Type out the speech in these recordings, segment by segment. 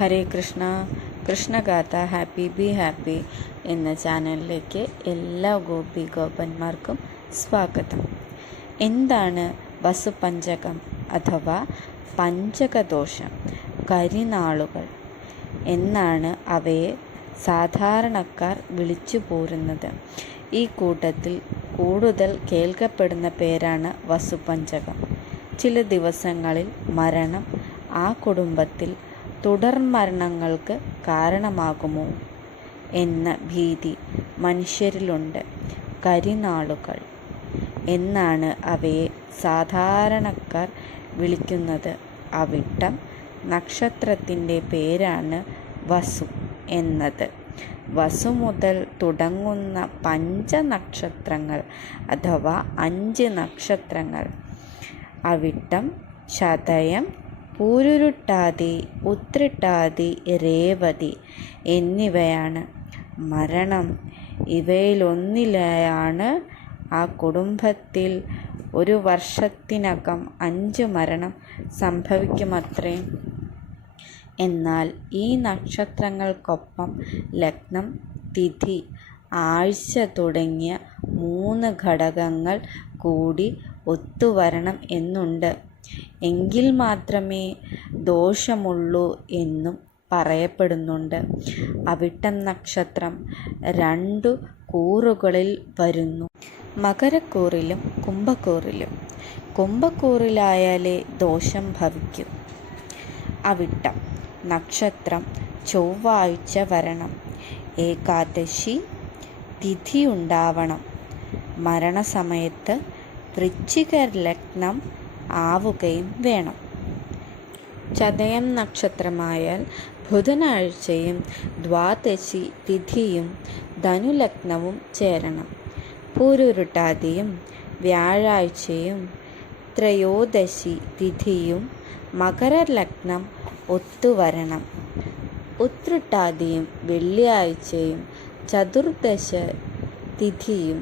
Hare Krishna. Krishnagatha happy be happy എന്ന ചാനലിലേക്ക് എല്ലാ ഗോപന്മാർക്കും സ്വാഗതം. എന്താണ് വസുപഞ്ചകം അഥവാ പഞ്ചകദോഷം, കരിനാളുകൾ എന്നാണ് അവയെ സാധാരണക്കാർ വിളിച്ചു പോരുന്നത്. ഈ കൂട്ടത്തിൽ കൂടുതൽ കേൾക്കപ്പെടുന്ന പേരാണ് വസുപഞ്ചകം. ചില ദിവസങ്ങളിൽ മരണം ആ കുടുംബത്തിൽ തുടർമരണങ്ങൾക്ക് കാരണമാകുമോ എന്ന ഭീതി മനുഷ്യരിലുണ്ട്. കരിനാളുകൾ എന്നാണ് അവയെ സാധാരണക്കാർ വിളിക്കുന്നത്. അവിട്ടം നക്ഷത്രത്തിൻ്റെ പേരാണ് വസു എന്നത്. വസു മുതൽ തുടങ്ങുന്ന പഞ്ചനക്ഷത്രങ്ങൾ അഥവാ 5 നക്ഷത്രങ്ങൾ അവിട്ടം, ചതയം, പൂരുരുട്ടാതി, ഉത്രട്ടാതി, രേവതി എന്നിവയാണ്. മരണം ഇവയിലൊന്നിലാണ്. ആ കുടുംബത്തിൽ ഒരു വർഷത്തിനകം 5 മരണം സംഭവിക്കുമത്രേ. എന്നാൽ ഈ നക്ഷത്രങ്ങൾക്കൊപ്പം ലഗ്നം, തിഥി, ആഴ്ച തുടങ്ങിയ 3 ഘടകങ്ങൾ കൂടി ഒത്തുവരണം എന്നുണ്ട്. എങ്കിൽ മാത്രമേ ദോഷമുള്ളൂ എന്നും പറയപ്പെടുന്നുണ്ട്. അവിട്ടം നക്ഷത്രം 2 കൂറുകളിൽ വരുന്നു, മകരക്കൂറിലും കുംഭക്കൂറിലും. കുംഭക്കൂറിലായാലേ ദോഷം ഭവിക്കൂ. അവിട്ടം നക്ഷത്രം ചൊവ്വാഴ്ച വരണം, ഏകാദശി തിഥിയുണ്ടാവണം, മരണസമയത്ത് വൃശ്ചിക ലഗ്നം ആവുകയും വേണം. ചതയം നക്ഷത്രമായാൽ ബുധനാഴ്ചയും ദ്വാദശി തിഥിയും ധനുലഗ്നവും ചേരണം. പൂരുരുട്ടാതിയും വ്യാഴാഴ്ചയും ത്രയോദശി തിഥിയും മകരലഗ്നം ഒത്തുവരണം. ഉത്രട്ടാതിയും വെള്ളിയാഴ്ചയും ചതുർദശ തിഥിയും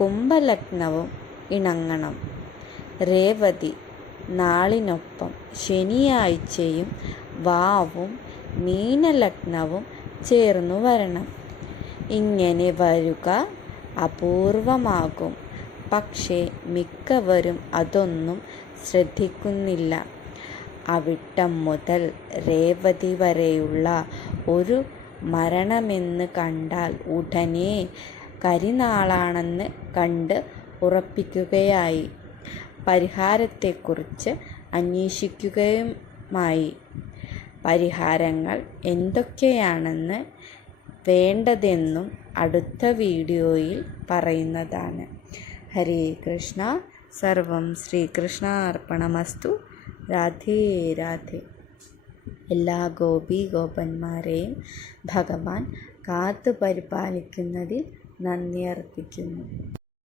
കുംഭലഗ്നവും ഇണങ്ങണം. രേവതി നാളിനൊപ്പം ശനിയാഴ്ചയും വാവും മീനലഗ്നവും ചേർന്നു വരണം. ഇങ്ങനെ വരുക അപൂർവമാകും. പക്ഷേ മിക്കവരും അതൊന്നും ശ്രദ്ധിക്കുന്നില്ല. അവിട്ടം മുതൽ രേവതി വരെയുള്ള ഒരു മരണമെന്ന് കണ്ടാൽ ഉടനെ കരിനാളാണെന്ന് കണ്ട് ഉറപ്പിക്കുകയായി. പരിഹാരത്തെക്കുറിച്ച് അന്വേഷിക്കുകയുമായി. പരിഹാരങ്ങൾ എന്തൊക്കെയാണെന്ന് വേണ്ടതെന്നും അടുത്ത വീഡിയോയിൽ പറയുന്നതാണ്. ഹരേ കൃഷ്ണ. സർവം ശ്രീകൃഷ്ണാർപ്പണമസ്തു. രാധേ രാധേ. എല്ലാ ഗോപന്മാരെയും ഭഗവാൻ കാത്തു പരിപാലിക്കുന്നതിൽ നന്ദി അർപ്പിക്കുന്നു.